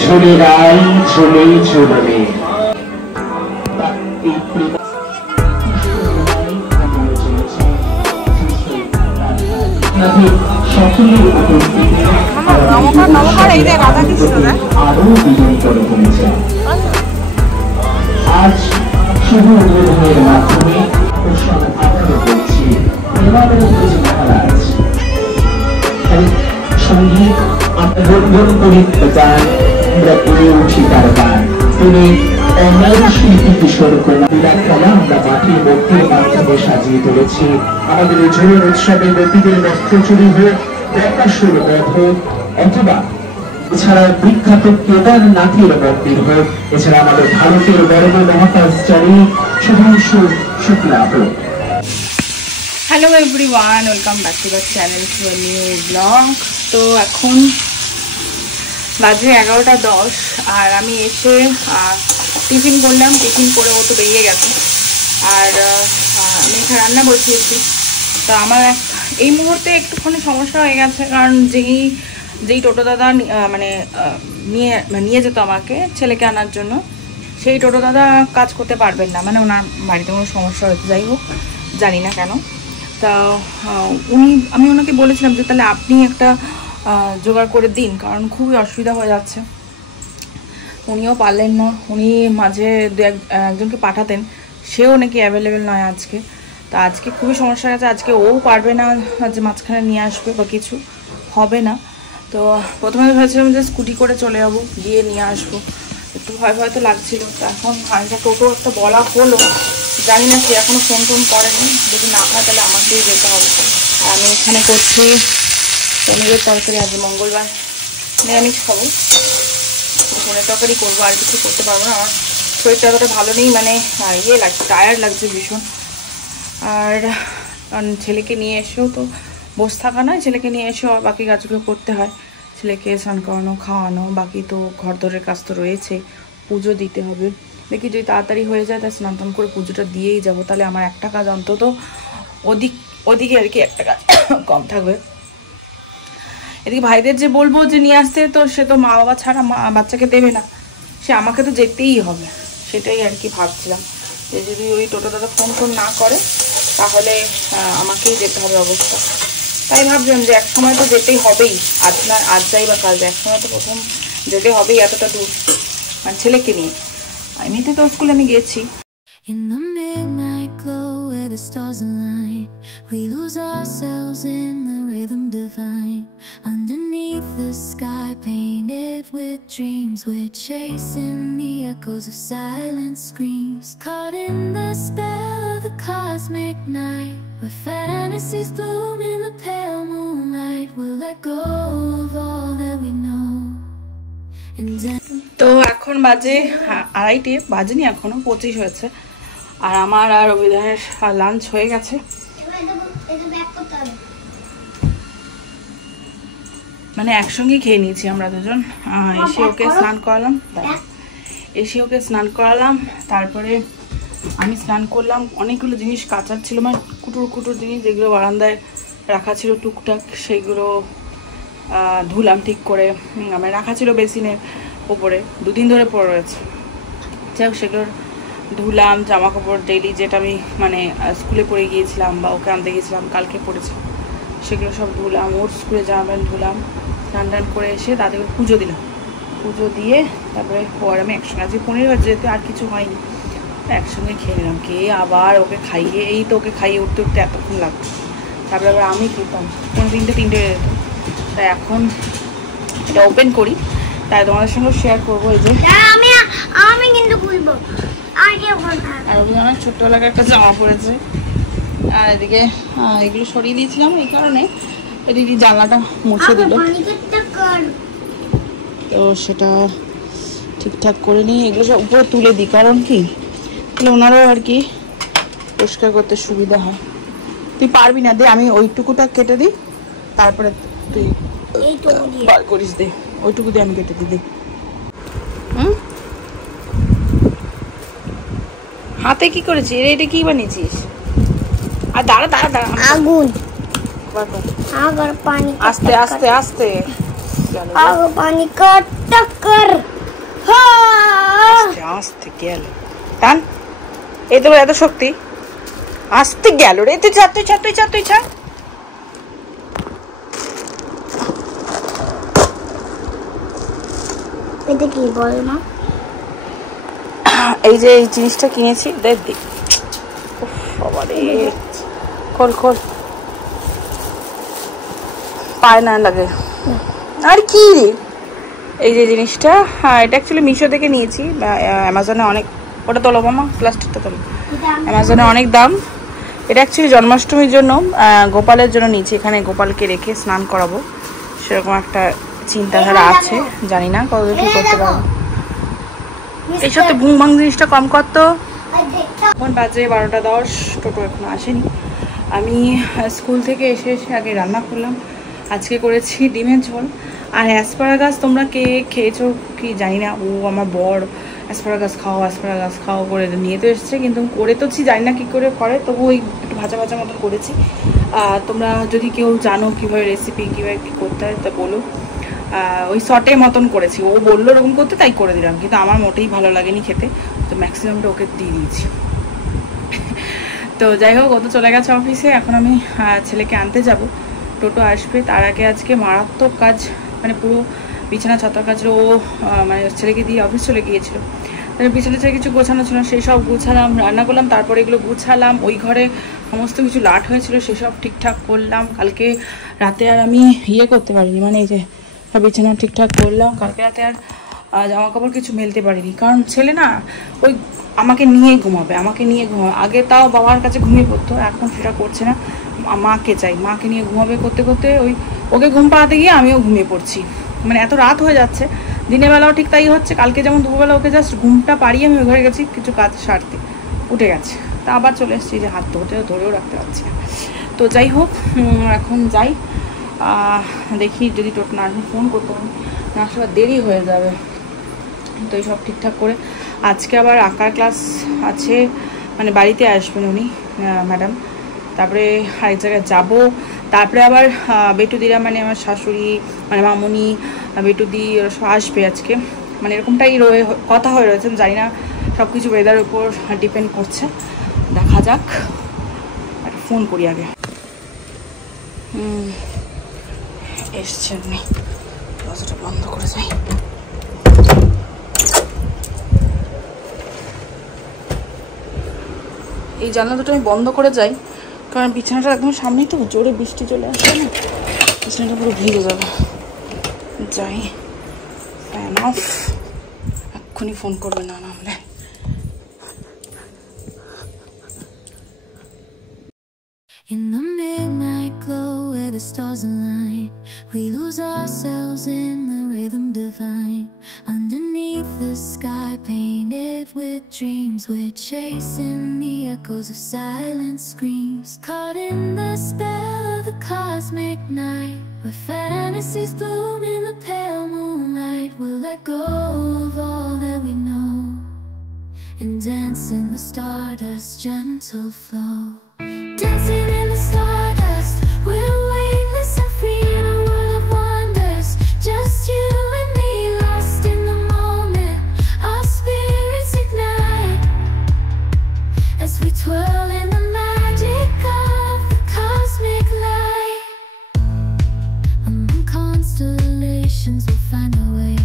ঝুলিরাই ঝুলি ঝুলনে সকলের উপস্থিতি আরো দ্বিগুণ করে তুলেছে। আজ শুভ উদ্বোধনের মাধ্যমে করছি এবারের মহারাজ সঙ্গীত রঞ্জন করিত গান আমরা করে উঠি তার গান। তিনি অন্যায় শিল্পী কিশোর কন্যা খেলা আমরা মাটির মূর্তির মাধ্যমে সাজিয়ে তুলেছি। আমাদের এই ঝুলন উৎসবে ব্যক্তিদের বস্ত্র চুরি হোক, প্রকাশুর বধ হোক, অথবা এছাড়া বিখ্যাত কেদারনাথের মন্দির হোক, এছাড়া আমাদের ভারতের বর্ম মহাকাশচারী শুভাংশু শুক্লা হোক। Hello everyone, welcome back to the channel to a new blog. তো এখন বাজে 11:10 আর আমি এসে টিফিন করলাম। টিফিন করে ও তো বেরিয়ে গেছে আর আমি এখানে রান্না বসিয়েছি। তো আমার এই মুহূর্তে একটুখানি সমস্যা হয়ে গেছে, কারণ যেই টোটো দাদা মানে নিয়ে যেত আমাকে ছেলেকে আনার জন্য, সেই টোটো দাদা কাজ করতে পারবেন না, মানে ওনার বাড়িতে কোনো সমস্যা হয়েছে, যাই হোক জানি না কেন। তা আমি ওনাকে বলেছিলাম যে তাহলে আপনি একটা জোগাড় করে দিন, কারণ খুবই অসুবিধা হয়ে যাচ্ছে। উনিও পারলেন না, উনি মাঝে একজনকে পাঠাতেন, সেও নাকি অ্যাভেলেবেল নয় আজকে। তা আজকে খুবই সমস্যা গেছে, আজকে ও পারবে না যে মাঝখানে নিয়ে আসবে বা কিছু হবে না। তো প্রথমে ভেবেছিলাম যে স্কুটি করে চলে যাবো, গিয়ে নিয়ে আসবো, একটু ভয় ভয় তো লাগছিল। তো এখন একটা টোটো একটা বলা হলো, জানি না সে এখনও ফোন টোন করেনি, যদি না হয় তাহলে আমাকেই যেতে হবে। আর আমি এখানে করছি পনিরের তরকারি, আজ মঙ্গলবার নিরামিষ খাবো, পনিরের তরকারি করবো, আর কিছু করতে পারবো না। আমার শরীরটা অতটা ভালো নেই, মানে ইয়ে লাগছে, টায়ার্ড লাগছে ভীষণ। আর কারণ ছেলেকে নিয়ে এসেও তো বসে থাকা নয়, ছেলেকে নিয়ে এসেও বাকি কাজগুলো করতে হয়, ছেলেকে স্নান করানো, খাওয়ানো, বাকি তো ঘর দরের কাজ তো রয়েছে, পুজো দিতে হবে। দেখি যদি তাড়াতাড়ি হয়ে যায় তাই স্নান টান করে পুজোটা দিয়েই যাব, তাহলে আমার একটা কাজ অন্তত ওদিকে আর কি একটা কাজ কম থাকবে। এদিকে ভাইদের যে বলবো যে নিয়ে আসতে, তো সে তো মা বাবা ছাড়া বাচ্চাকে দেবে না, সে আমাকে তো যেতেই হবে। সেটাই আর কি ভাবছিলাম যে যদি ওই টোটো দাদা ফোন না করে তাহলে আমাকেই যেতে হবে অবস্থা। তাই ভাবছিলাম যে এক সময় তো যেতেই হবেই, আজ যাই বা কাল যাই, এক সময় তো প্রথম যেতে হবেই এতটা দূর, মানে ছেলেকে নিয়ে। এমনিতে তো স্কুলে আমি গেছি। In the midnight glow where the stars align, we lose ourselves in the rhythm divine. Underneath the sky painted with dreams, we're chasing the echoes of silent screams. Caught in the spell of the cosmic night, where fantasies bloom in the pale moonlight. We'll let go of all that we know. তো এখন বাজে 2:30, বাজেনি এখনো, 25 হয়েছে। আর আমার আর অভিধানের lunch হয়ে গেছে, মানে একসঙ্গে খেয়ে নিয়েছি আমরা দুজন। এসে ওকে স্নান করালাম, তারপরে আমি স্নান করলাম। অনেকগুলো জিনিস কাচার ছিল, মানে কুটুর জিনিস যেগুলো বারান্দায় রাখা ছিল টুকটাক, সেইগুলো ধুলাম ঠিক করে। আমার রাখা ছিল বেসিনের ওপরে, 2 দিন ধরে পড়ে রয়েছে, যাই হোক সেগুলোর ধুলাম। জামা কাপড় ডেইলি যেটা আমি মানে স্কুলে পরে গিয়েছিলাম বা ওকে আনতে গিয়েছিলাম, কালকে পরেছিলাম, সেগুলো সব ধুলাম। ওর স্কুলে জামা প্যান্ট ধুলাম, স্নান টান করে এসে তাদের পুজো দিলাম। পুজো দিয়ে তারপরে পর আমি একসঙ্গে, আজকে পনির যেতে আর কিছু হয়নি, একসঙ্গে খেয়ে নিলাম। খেয়ে আবার ওকে খাইয়ে, এই তো ওকে খাইয়ে উঠতে এতক্ষণ লাগতো, তারপরে আবার আমি খেতাম 3টে যেত। তাই এখন এটা ওপেন করি, তাই তোমাদের সঙ্গে শেয়ার করবো। এই যে আমি কিন্তু খুলবো, আর অনেক ছোট্টবেলাকার একটা জামা পড়েছে। আর এদিকে এগুলো সরিয়ে দিয়েছিলাম এই কারণে, এদিকে জানলাটা মুছে দিল, তো সেটা ঠিকঠাক করে নিই। এগুলো সব উপরে তুলে দিই, কারণ কি তাহলে ওনারাও আর কি পরিষ্কার করতে সুবিধা হয়। তুই পারবি না, দে আমি ওইটুকুটা কেটে দিই, তারপরে তুই বার করিস, দে ওইটুকু দিয়ে আমি কেটে দিই। হাতে কি করেছিস? এটা কি বানিয়েছিস? আর দাঁড়া, আগুন अगर पानी আস্তে আস্তে আস্তে अगर पानी का टक्कर আস্তে আস্তে গেল টান এই তো এত শক্তি আস্তে গেল রে তুই যা তুই যা তুই যা তুই যা এটা কি বল মা এই যে এই জিনিসটা কিনেছি দেখ দি বাবা রে খোল খোল পায় না লাগে আর কি রে এই যে জিনিসটা হ্যাঁ এটা অ্যাকচুয়ালি মিশো থেকে নিয়েছি অ্যামাজনে অনেক ওটা তোলো মামা প্লাস্টিকটা তোলো অ্যামাজনে অনেক দাম এটা অ্যাকচুয়ালি জন্মাষ্টমীর জন্য গোপালের জন্য নিয়েছি এখানে গোপালকে রেখে স্নান করাবো সেরকম একটা চিন্তাধারা আছে জানি না কতদূর কি করতে পারবো এই সাথে ভুং ভাং জিনিসটা কম করতো এখন বাজে 12:10 টোটো এখনো আসেনি আমি স্কুল থেকে এসে আগে রান্না করলাম আজকে করেছি ডিমের ঝোল আর অ্যাসপারাগাস তোমরা কে খেয়েছো কি জানি না ও আমার বর অ্যাসপারাগাস খাও করে নিয়ে তো এসছে কিন্তু করে তোছি জানি না কী করে করে তবু ওই একটু ভাজা ভাজা মতন করেছি তোমরা যদি কেউ জানো কীভাবে রেসিপি কীভাবে কী করতে হয় তা বলো ওই শর্টের মতন করেছি ও বললো এরকম করতে তাই করে দিলাম কিন্তু আমার মোটেই ভালো লাগেনি খেতে তো ম্যাক্সিমামটা ওকে দিয়ে দিয়েছি তো যাই হোক ও তো চলে গেছে অফিসে এখন আমি ছেলেকে আনতে যাব টোটো আসবে তার আগে আজকে মারাত্মক কাজ মানে পুরো বিছানা ছাতার কাজ ও মানে ছেলেকে দিয়ে অফিস চলে গিয়েছিল তাহলে বিছানা ছেলে কিছু গোছানো ছিল সেসব গুছালাম রান্না করলাম তারপরে এগুলো গুছালাম ওই ঘরে সমস্ত কিছু লাট হয়েছিল সেসব ঠিকঠাক করলাম কালকে রাতে আর আমি করতে পারিনি মানে এই যে বিছানা ঠিকঠাক করলাম কালকে রাতে আর জামা কাপড় কিছু মেলতে পারিনি কারণ ছেলে না ওই আমাকে নিয়ে ঘুমাবে আগে তাও বাবার কাছে ঘুমিয়ে পড়তো এখন সেটা করছে না মাকে চাই মাকে নিয়ে ঘুমাবে করতে করতে ওই ওকে ঘুম পাড়াতে গিয়ে আমিও ঘুমিয়ে পড়ছি মানে এত রাত হয়ে যাচ্ছে দিনের বেলাও ঠিক তাই হচ্ছে কালকে যেমন দুপুরবেলা ওকে জাস্ট ঘুমটা পাড়িয়ে আমি ঘরে গেছি কিছু কাজ সারতে উঠে গেছে তা আবার চলে এসেছি যে হাত ধরেও রাখতে পারছি না তো যাই হোক এখন যাই দেখি যদি টোটো না আসবে ফোন করতে হবে না আসলে দেরি হয়ে যাবে তো এই সব ঠিকঠাক করে আজকে আবার আঁকার ক্লাস আছে মানে বাড়িতে আসবেন উনি ম্যাডাম তারপরে আরেক জায়গায় যাবো তারপরে আবার বেটুদিরা মানে আমার শাশুড়ি মানে মামুনি বেটুদি সব আসবে আজকে মানে এরকমটাই কথা হয়ে রয়েছে জানি না সব কিছু ওয়েদারের উপর ডিপেন্ড করছে দেখা যাক একটা ফোন করি আগে এসছেন উনি দরজাটা বন্ধ করে যাই এই জানলা দুটো আমি বন্ধ করে যাই কারণ বিছানাটা একদম সামনেই তো জোরে বৃষ্টি চলে আসে না বিছানাটা পুরো ভিজে যাবে যাই ফ্যান অফ এক্ষুনি ফোন করবে না নামলে In the midnight glow where the stars align, we lose ourselves in the rhythm divine. Underneath the sky painted with dreams, we're chasing the echoes of silent screams. Caught in the spell of the cosmic night, where fantasies bloom in the pale moonlight. We'll let go of all that we know and dance in the stardust's gentle flow. Dancing in the stardust, we're weightless and free in a world of wonders. Just you and me, lost in the moment. Our spirits ignite as we twirl in the magic of the cosmic light. Among constellations, we'll find a way.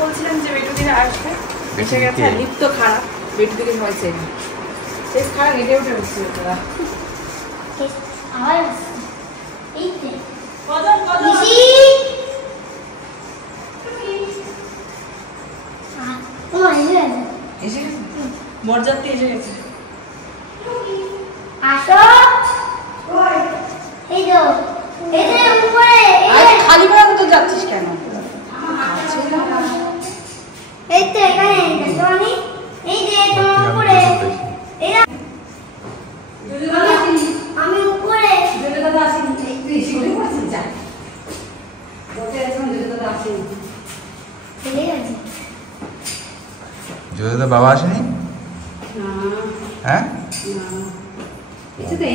বলছিলাম যে বেটুদিরা আসবে এসে গেছে লিপ্ত খারাপ বেটুদিকে হয়েছে শেষ খারাপ এটে উঠে বসছিল তোরা এসে গেছে বরযাত্রী এসে গেছে খালি বেড়া তো যাচ্ছিস কেন জ্যোতিদার বাবা আসেনি? হ্যাঁ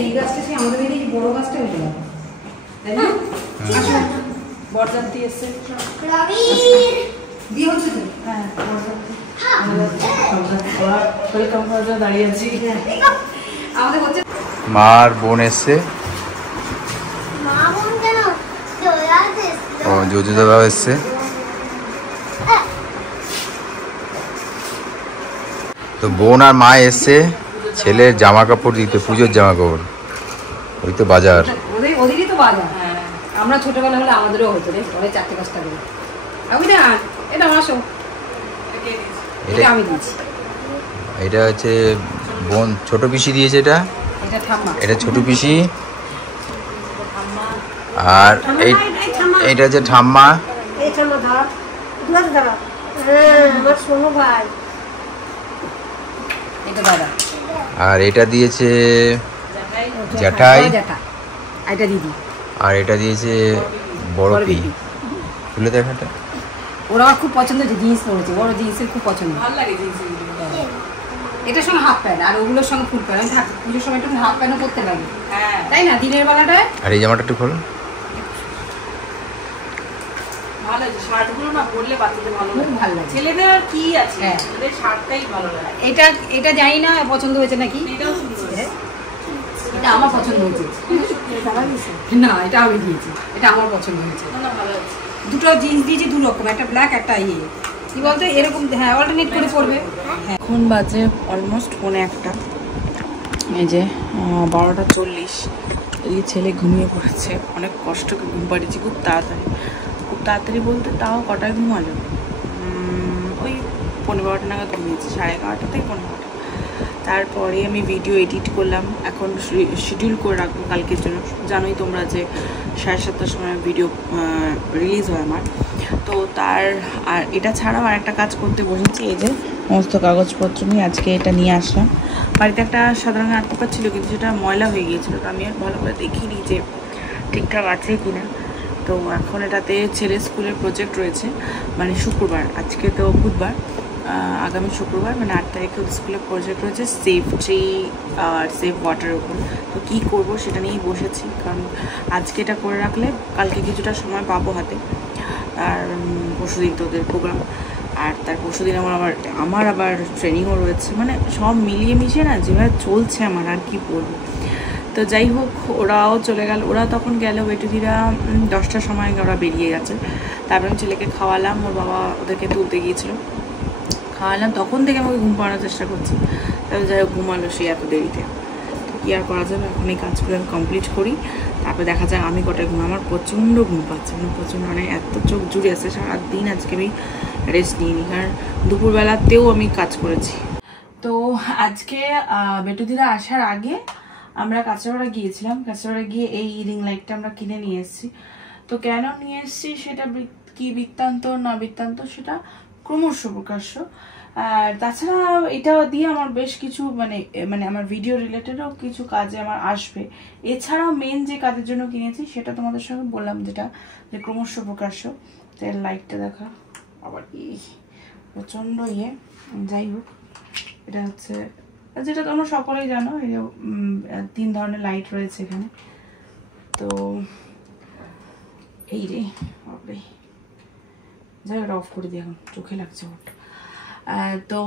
এই গাছটা সেই আমাদের এই বড় গাছটা হয়ে গেল, তাই না? বরযাত্রী এসছে বিয়ে হচ্ছে তো। হ্যাঁ দাঁড়িয়ে আছি, আমাদের হচ্ছে। মার বোন এসছে, ও জ্যোতিদার বাবা এসছে। তো বোন আর মা এসছে ছেলের জামা কাপড় দিতে, পুজোর জামা কাপড়। ওই তো বাজার, ওদেরই তো বাজার। আমরা ছোটবেলা হলে আমাদেরও হতো রে, ওই 4-5টা করে। আমি না এটা আসো, এটা আমি দিয়েছি। এটা হচ্ছে বোন, ছোট পিসি দিয়েছে। এটা এটা ছোট পিসি, আর এইটা হচ্ছে ঠাম্মা। আর এটা দিয়েছে জ্যাঠাই, এটা দিদি। আর এটা দিয়েছে বড় পি। খুলে দেখাটা, ওরা আমার খুব পছন্দ হয়েছে, জিন্স পরেছে, বড় জিন্সের খুব পছন্দ, ভালো লাগে জিন্স। এটার সঙ্গে হাফ প্যান্ট, আর ওগুলোর সঙ্গে ফুল প্যান্ট। থাক পুজোর সময় একটু হাফ প্যান্টও করতে লাগে, তাই না? দিনের বেলাটায়। আর এই জামাটা একটু খোলো। ভালো লাগে শার্টগুলো না, পরলে বাচ্চাদের ভালো লাগে। ছেলেদের আর কি আছে, ওদের শার্টটাই ভালো লাগে। এটা জানি না পছন্দ হয়েছে নাকি। এটাও সুন্দর, এটা আমার পছন্দ হয়েছে না, এটা আমি দিয়েছি, এটা আমার পছন্দ হয়েছে। দুটো জিন্স দিয়েছি, দু রকম, একটা ব্ল্যাক একটা কি বলতো এরকম। হ্যাঁ, অল্টারনেট করে পড়বে। এখন বাজে অলমোস্ট 1:45। এই যে 12:40। এই ছেলে ঘুমিয়ে পড়েছে, অনেক কষ্ট করে ঘুম পাড়িয়েছি খুব তাড়াতাড়ি বলতে তাও কটায় ঘুমালো, ওই 11:15 নাগাদ ঘুমিয়েছি, 11:30 থেকে 15টা। তারপরে আমি ভিডিও এডিট করলাম, এখন শিডিউল করে রাখবো কালকের জন্য। জানোই তোমরা যে 7:30টার সময় ভিডিও রিলিজ হয় আমার। তো আর এটা ছাড়াও আর একটা কাজ করতে বসেছি। এই যে সমস্ত কাগজপত্র নিয়ে আজকে এটা নিয়ে আসলাম। বাড়িতে একটা সাধারণ আর্ট পেপার ছিল, কিন্তু সেটা ময়লা হয়ে গিয়েছিলো, তো আমি আর ভালো করে দেখিনি যে ঠিকঠাক আছে কিনা। তো এখন এটাতে ছেলের স্কুলের প্রজেক্ট রয়েছে, মানে শুক্রবার, আজকে তো বুধবার, আগামী শুক্রবার মানে 8 তারিখে স্কুলের প্রজেক্ট রয়েছে সেভ ট্রি আর সেভ ওয়াটারের উপর। তো কী করবো সেটা নিয়েই বসেছি, কারণ আজকে এটা করে রাখলে কালকে কিছুটা সময় পাবো হাতে। আর পরশুদিন তোদের প্রোগ্রাম, আর তার পরশুদিন আমার আবার ট্রেনিংও রয়েছে, মানে সব মিলিয়ে মিশিয়ে না যেভাবে চলছে আমার, আর কি বলবো। তো যাই হোক, ওরাও চলে গেল, ওরা তখন গেল বেটুদিরা 10টার সময় ওরা বেরিয়ে গেছে। তারপরে আমি ছেলেকে খাওয়ালাম, ওর বাবা ওদেরকে তুলতে গিয়েছিলো, খাওয়ালাম, তখন থেকে আমাকে ঘুম পাড়ানোর চেষ্টা করছি। তাহলে যাই হোক ঘুমালো সে এত দেরিতে, তো কী আর করা যাবে। এখন এই কাজগুলো আমি কমপ্লিট করি, তারপরে দেখা যায় আমি কটায় ঘুম। আমার প্রচণ্ড ঘুম পাচ্ছে, মানে প্রচণ্ড, মানে এত চোখ জুড়ে আছে। সারাদিন আজকে আমি রেস্ট নিইনি, কারণ দুপুরবেলাতেও আমি কাজ করেছি। তো আজকে বেটুদিরা আসার আগে আমরা কাঁচরাপাড়া গিয়েছিলাম। কাঁচরাপাড়া গিয়ে এই রিং লাইটটা আমরা কিনে নিয়ে এসেছি। তো কেন নিয়ে এসেছি সেটা কি বৃত্তান্ত না বৃত্তান্ত সেটা ক্রমশ প্রকাশ্য। আর তাছাড়া এটা দিয়ে আমার বেশ কিছু মানে আমার ভিডিও রিলেটেডও কিছু কাজে আমার আসবে। এছাড়াও মেন যে কাজের জন্য কিনেছি সেটা তোমাদের সঙ্গে বললাম, যেটা যে ক্রমশ প্রকাশ্য। তেল লাইটটা দেখা আবার প্রচণ্ড যাই হোক, এটা হচ্ছে যেটা তোমরা সকলেই জানো, এই 3 ধরনের লাইট রয়েছে এখানে। তো এই রে বাপরে, যাই ওটা অফ করে দিই, এখন চোখে লাগছে ওটা। তো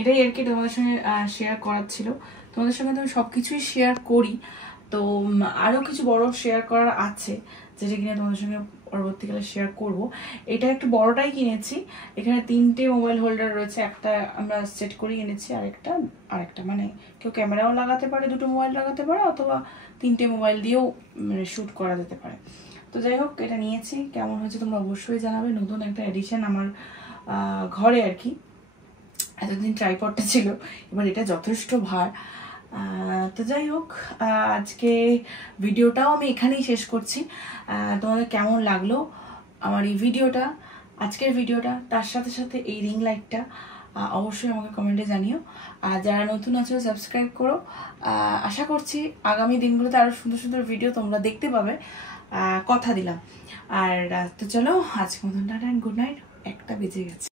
এটাই আর কি তোমাদের সঙ্গে শেয়ার করার ছিল। তোমাদের সঙ্গে তো আমি সব কিছুই শেয়ার করি, তো আরও কিছু বড় শেয়ার করার আছে, যেটা কিনা তোমাদের সঙ্গে পরবর্তীকালে শেয়ার করব। এটা একটু বড়টাই কিনেছি, এখানে 3টে মোবাইল হোল্ডার রয়েছে, একটা আমরা সেট করে এনেছি, আরেকটা মানে কেউ ক্যামেরাও লাগাতে পারে, 2টো মোবাইল লাগাতে পারে, অথবা 3টে মোবাইল দিয়েও মানে শ্যুট করা যেতে পারে। তো যাই হোক, এটা নিয়েছি, কেমন হয়েছে তোমরা অবশ্যই জানাবে। নতুন একটা এডিশন আমার ঘরে আর কি। এতদিন ট্রাইপডটা ছিল, এবার এটা যথেষ্ট ভার। তো যাই হোক, আজকে ভিডিওটাও আমি এখানেই শেষ করছি। তোমাদের কেমন লাগলো আমার এই ভিডিওটা, আজকের ভিডিওটা, তার সাথে সাথে এই রিং লাইটটা অবশ্যই আমাকে কমেন্টে জানিও। আর যারা নতুন আছো সাবস্ক্রাইব করো। আশা করছি আগামী দিনগুলোতে আরও সুন্দর সুন্দর ভিডিও তোমরা দেখতে পাবে, কথা দিলাম। আর তো চলো, আজকের মতন টাটা এন্ড গুড নাইট। 1টা বেজে গেছে।